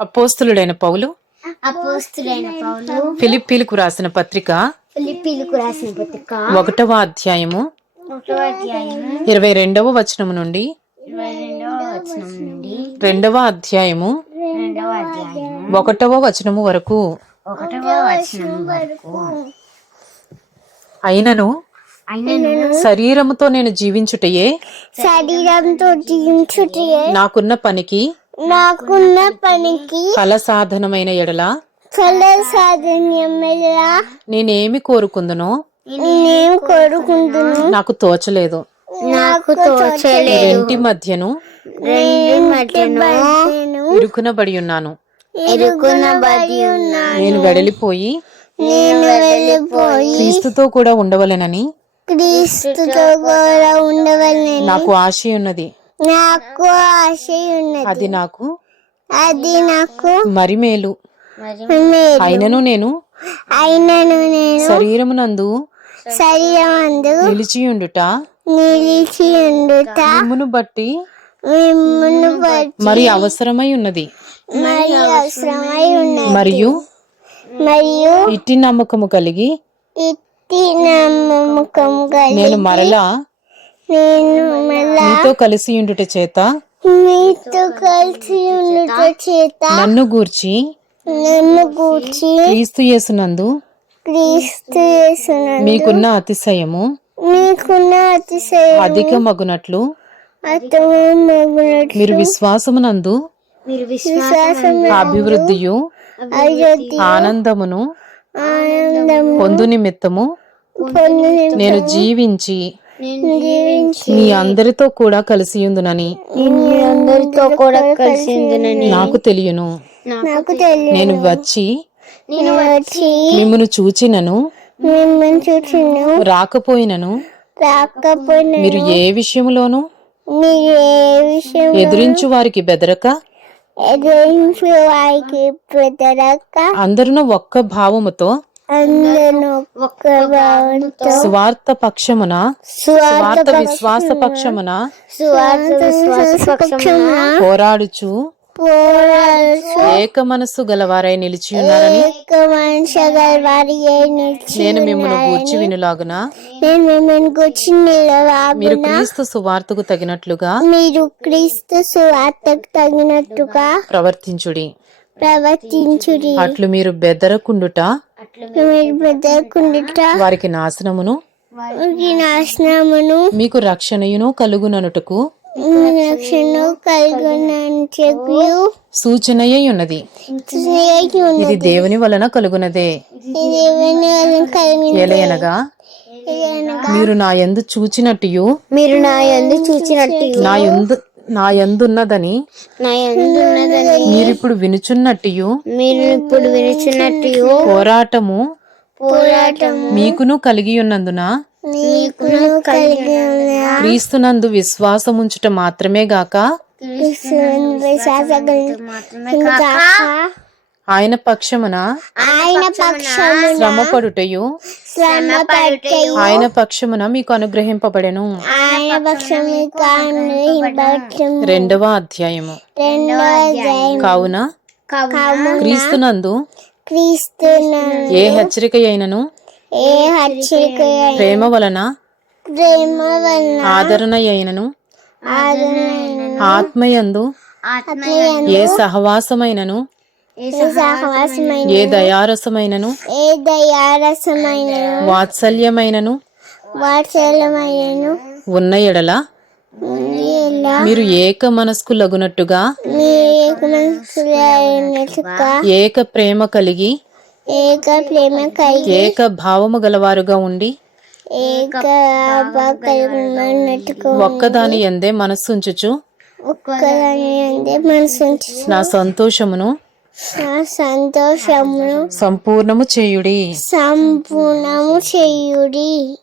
అపోస్తులుడైన పౌలు అపోస్తులైన పౌలు ఫిలిప్పీలకు రాసిన పత్రిక ఫిలిప్పీలకు రాసిన పత్రిక ఒకటవ అధ్యాయము ఇరవై రెండవ వచనము నుండి ఇరవై రెండవ వచనం నుండి రెండవ అధ్యాయము రెండవ అధ్యాయము ఒకటవ వచనము వరకు. ఒకటవ వచనం వరకు. అయినను అయినను శరీరముతో నేను జీవించుటయే శరీరంతో జీవించుటే నాకున్న పనికి నాకున్న పనికి ఫల సాధనమైన ఎడల ఫల సాధన్యమేలా నేనేమి కోరుకుందునో నేను కోరుకుంటున్నాను నాకు తోచలేదు. నాకు తోచలేదు. రెంటి మధ్యను రెండు మధ్యను ఇరుకునబడి ఉన్నాను. ఎరుకున బది ఉన్నాను. నేను వెడలిపోయి నేను వెళ్ళిపోయి క్రీస్తుతో కూడా ఉండవలెనని క్రీస్తుతో కూడా ఉండవలని నాకు ఆశ ఉన్నది నాకు అది నాకు అది నాకు మరి మేలు. అయినను నేను అయినను నేను శరీరమునందు శరీరమందు నిలిచియుండుట. నిలిచి ఉండుట మిమ్మును బట్టి మిమ్మును బట్టి మరి అవసరమై ఉన్నది. మరి అవసరమై ఉన్నది. మరియు మరియు ఇట్టి నమ్మకము కలిగి ఇట్టి నమ్మకం కలిగి నేను మరలా నేను మీతో కలిసి ఉండుట చేత మీతో కలిసి ఉండుట చేత నన్ను గూర్చి నన్ను కూర్చి క్రీస్తు యేసునందు క్రీస్తు యేసునందు మీకున్న అతిశయము మీకున్న అతిశయం అధికమగునట్లు అతము మగునట్లు మీరు విశ్వాసమునందు మీరు విశ్వాసం అభివృద్ధియు ఆనందమును ఆనందం పొందు నిమిత్తము నేను జీవించి మీ అందరితో కూడా కలిసి ఉందునని మీ అందరితో కూడా కలిసి ఉందినని నాకు తెలియను. నాకు తెలియదు నేను వచ్చి నేను వచ్చి మిమ్మను చూచినను మిమ్మల్ని చూసిన రాకపోయినను. రాకపోయినా మీరు ఏ విషయములోనూ మీరు ఏ విషయం ఎదిరించు వారికి బెదరక ఎదురించే వారికి పెద్దరక్క అందరును ఒక్క భావముతో అందరూ ఒక్క భావంతో స్వార్థ పక్షమున స్వార్థ విశ్వాస పక్షమున స్వార్థ విశ్వాస పక్షమున పోరాడుచు ఏక మనస్సు గలవారై నిలిచి ఉన్నారని నేను మిమ్మల్ని గూర్చి వినులాగున నేను మిమ్మల్ని గుర్చి నిలవాగు మీరు క్రీస్తు సువార్తకు తగినట్లుగా మీరు క్రీస్తు సువార్తకు తగినట్టుగా ప్రవర్తించుడి. ప్రవర్తించుడి. అట్లు మీరు బెదరకుండుట వారికి నాశనమును? ఈ నాశనమును. మీకు రక్షణయును కలుగుననుటకు సూచనయై ఉన్నది ఇది దేవుని వలన కలుగునదే. దేవుని వలన కలిగిన ఎలయనగా మీరు నా యందు చూచినట్టు మీరు నా యందు చూచినట్టు నా యందు నా యందున్నదని మీరిప్పుడు వినుచున్నట్టు మీరు ఇప్పుడు వినిచినట్టు పోరాటము పోరాటము మీకును కలిగి ఉన్నందున క్రీస్తునందు విశ్వాసముంచుట మాత్రమే గాక ఆయన పక్షమున ఆయన శ్రమపడుటయు. ఆయన పక్షమున మీకు అనుగ్రహింపబడెను. ఆయన రెండవ అధ్యాయము. అధ్యాయం కావున క్రీస్తునందు క్రీస్తు ఏ హెచ్చరిక అయినను ఏ హెచ్చరిక ప్రేమ వలన ప్రేమ వలన ఆదరణ అయినను ఆదరణ ఆత్మయందు ఏ సహవాసమైనను? సహవాసమైన ఏ దయారసమైనను. ఏ దయారసమైన వాత్సల్యమైనను. వాత్సల్యమైనను. ఉన్న ఎడల. మీరు ఏక మనస్కు లగునట్టుగా. ఏక ప్రేమ కలిగి. ఏక ప్రేమ కలిగి. ఏక భావము గలవారుగా ఉండి. ఏక ఒక్కదాని ఎందే మనస్సుంచుచు. ఒక్కదాని అందే మనసు నా సంతోషమును. నా సంతోషమును సంపూర్ణము చేయుడి. సంపూర్ణము చేయుడి.